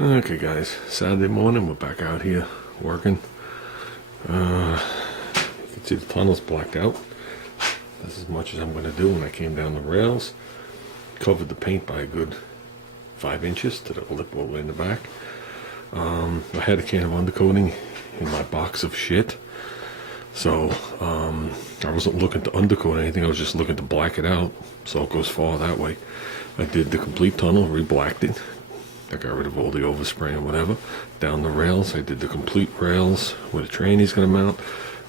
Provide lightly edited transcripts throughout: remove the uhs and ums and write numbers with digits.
Okay guys, Saturday morning, we're back out here working. You can see the tunnel's blacked out. That's as much as I'm going to do. When I came down the rails, covered the paint by a good 5 inches to the lip all the way in the back. I had a can of undercoating in my box of shit. So I wasn't looking to undercoat anything, I was just looking to black it out so it goes far that way. I did the complete tunnel, re-blacked it. I got rid of all the overspray and whatever. Down the rails, I did the complete rails where the tranny's going to mount.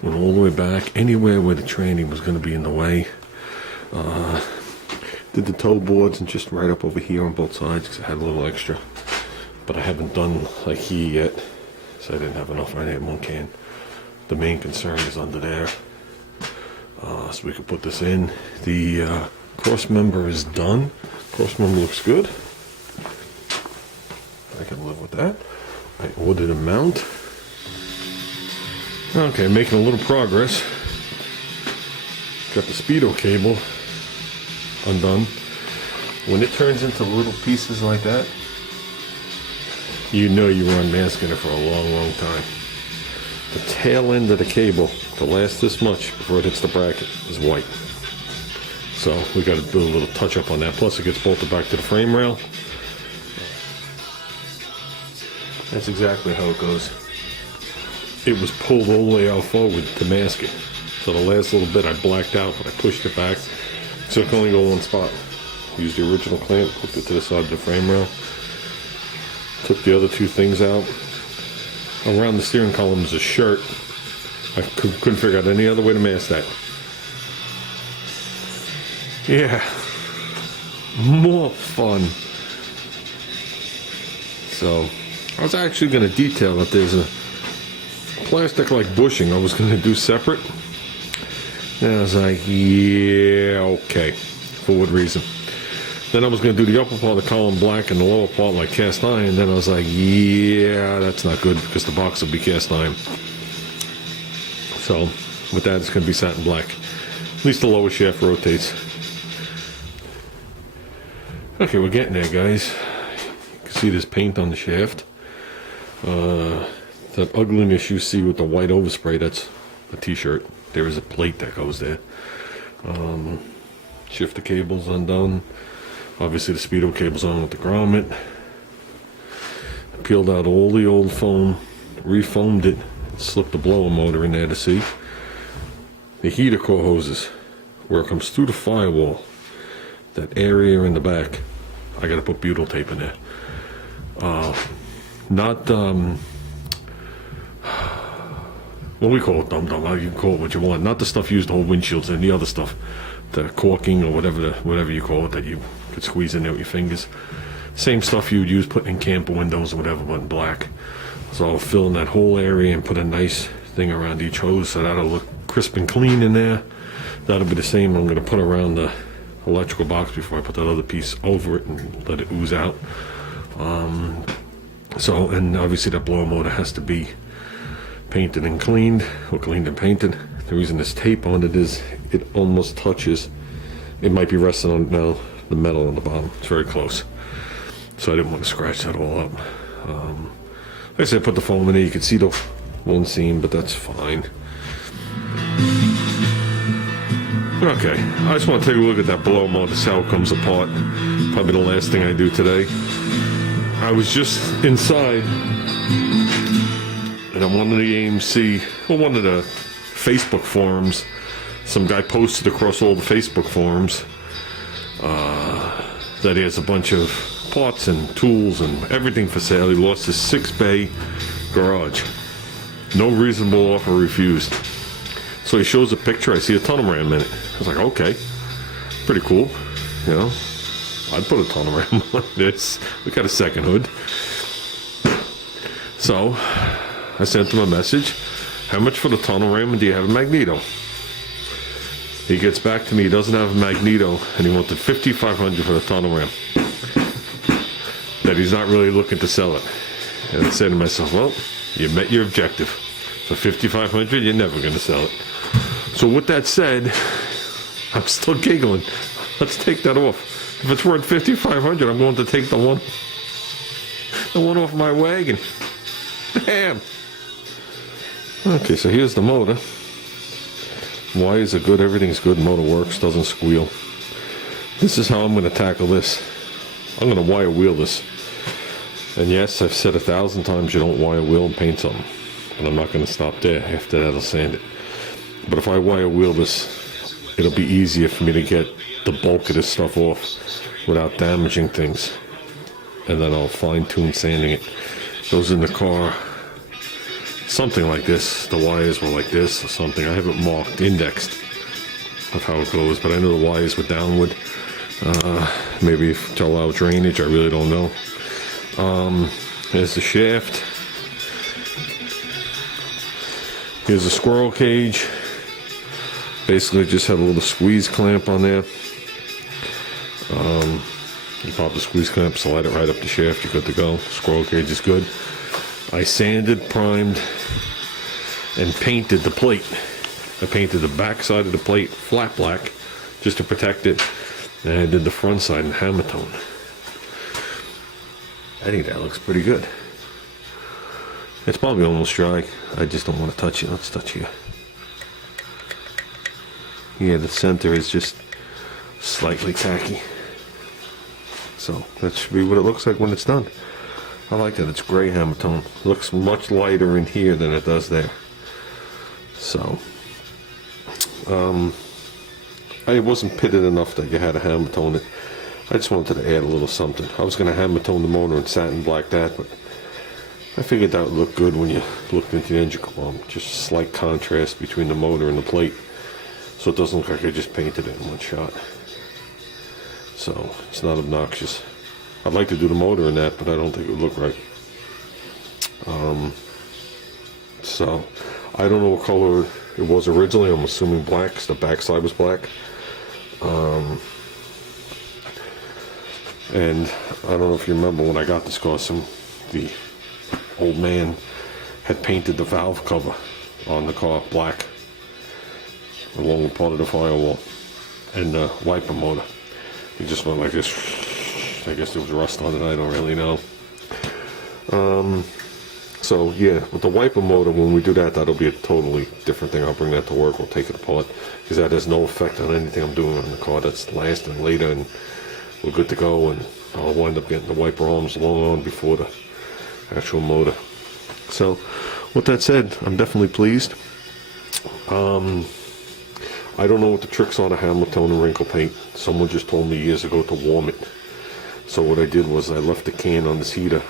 Went all the way back, anywhere where the tranny was going to be in the way. Did the toe boards and just right up over here on both sides because I had a little extra. But I haven't done like here yet, so I didn't have enough. I had one can. The main concern is under there. So we could put this in. The cross member is done. Cross member looks good. I can live with that. I ordered a mount. Okay, making a little progress. Got the speedo cable undone. When it turns into little pieces like that, you know you were unmasking it for a long time. The tail end of the cable, to last this much before it hits the bracket, is white. So we got to do a little touch up on that. Plus it gets bolted back to the frame rail. That's exactly how it goes. It was pulled all the way out forward to mask it. So the last little bit I blacked out, but I pushed it back. So it can only go one spot. Used the original clamp, hooked it to the side of the frame rail. Took the other two things out. Around the steering column is a shirt. I couldn't figure out any other way to mask that. Yeah. More fun. So I was actually going to detail that there's a plastic like bushing I was going to do separate. And I was like, yeah, okay. For what reason? Then I was going to do the upper part of the column black and the lower part like cast iron. Then I was like, yeah, that's not good because the box will be cast iron. So with that, it's going to be satin black. At least the lower shaft rotates. Okay, we're getting there, guys. You can see this paint on the shaft. That ugliness you see with the white overspray, that's a t-shirt. There is a plate that goes there. Shifter cable's undone. Obviously the speedo cable's on with the grommet. Peeled out all the old foam, refoamed it, slipped the blower motor in there to see. The heater core hoses, where it comes through the firewall, that area in the back, I gotta put butyl tape in there. Not what we call it, dum-dum, you can call it what you want. Not the stuff used to hold windshields and the other stuff, the caulking or whatever you call it that you could squeeze in there with your fingers. Same stuff you would use putting in camper windows or whatever, but in black. So I'll fill in that whole area and put a nice thing around each hose so that'll look crisp and clean in there. That'll be the same I'm going to put around the electrical box before I put that other piece over it and let it ooze out. So, and obviously that blower motor has to be painted and cleaned, or cleaned and painted. The reason there's tape on it is it almost touches, it might be resting on the metal on the bottom. It's very close. So I didn't want to scratch that all up. Like I said, put the foam in there. You can see the one seam, but that's fine. Okay, I just want to take a look at that blower motor, see how it comes apart. Probably the last thing I do today. I was just inside, and on one of the AMC, or one of the Facebook forums, some guy posted across all the Facebook forums that he has a bunch of parts and tools and everything for sale. He lost his 6-bay garage. No reasonable offer refused. So he shows a picture. I see a tunnel ram in it. I was like, okay, pretty cool. You know, I'd put a tunnel ram on this. We got a second hood. So I sent him a message. How much for the tunnel ram, and do you have a magneto? He gets back to me, he doesn't have a magneto, and he wanted $5,500 for the tunnel ram. That he's not really looking to sell it. And I said to myself, well, you met your objective. For $5,500, you're never going to sell it. So with that said, I'm still giggling. Let's take that off. If it's worth $5,500, I'm going to take the one The one off my wagon. Damn. Okay, so here's the motor. Wires are good, everything's good, motor works, doesn't squeal. This is how I'm going to tackle this. I'm going to wire wheel this. And yes, I've said 1,000 times you don't wire wheel and paint something. And I'm not going to stop there. After that, I'll sand it. But if I wire wheel this, it'll be easier for me to get the bulk of this stuff off without damaging things. And then I'll fine-tune sanding it. Goes in the car. Something like this. The wires were like this or something. I haven't marked, indexed of how it goes, but I know the wires were downward. Maybe to allow drainage, I really don't know. There's the shaft. Here's the squirrel cage. Basically just had a little squeeze clamp on there. You pop the squeeze clamp, slide it right up the shaft, you're good to go. Squirrel cage is good. I sanded, primed, and painted the plate. I painted the back side of the plate flat black just to protect it, and I did the front side in hammer tone. I think that looks pretty good. It's probably almost dry. I just don't want to touch it. Let's touch here. Yeah, the center is just slightly tacky. So that should be what it looks like when it's done. I like that. It's gray hammer tone. Looks much lighter in here than it does there. So, it wasn't pitted enough that you had to hammer tone it. I just wanted to add a little something. I was going to hammer tone the motor and satin black that, but I figured that would look good when you looked into the engine compartment. Just a slight contrast between the motor and the plate, so it doesn't look like I just painted it in one shot. So it's not obnoxious. I'd like to do the motor in that, but I don't think it would look right. So I don't know what color it was originally. I'm assuming black, because the backside was black. And I don't know if you remember when I got this car, the old man had painted the valve cover on the car black, along with part of the firewall and the wiper motor. It just went like this. I guess there was rust on it, I don't really know. So yeah, with the wiper motor, when we do that, that'll be a totally different thing. I'll bring that to work, we'll take it apart, because that has no effect on anything I'm doing on the car. That's lasting later, and we're good to go, and I'll wind up getting the wiper arms long on before the actual motor. So with that said, I'm definitely pleased. I don't know what the tricks are to hammer tone and wrinkle paint. Someone just told me years ago to warm it. So what I did was I left the can on this heater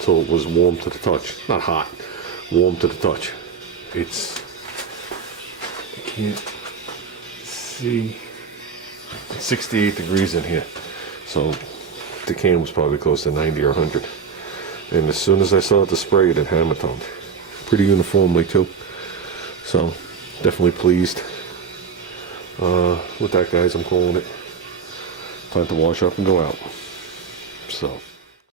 so it was warm to the touch. Not hot, warm to the touch. It's, I can't see, it's 68 degrees in here. So the can was probably close to 90 or 100. And as soon as I started to spray it, it hammer toned. Pretty uniformly too. So definitely pleased. With that, guys, I'm calling it. Time to wash up and go out. So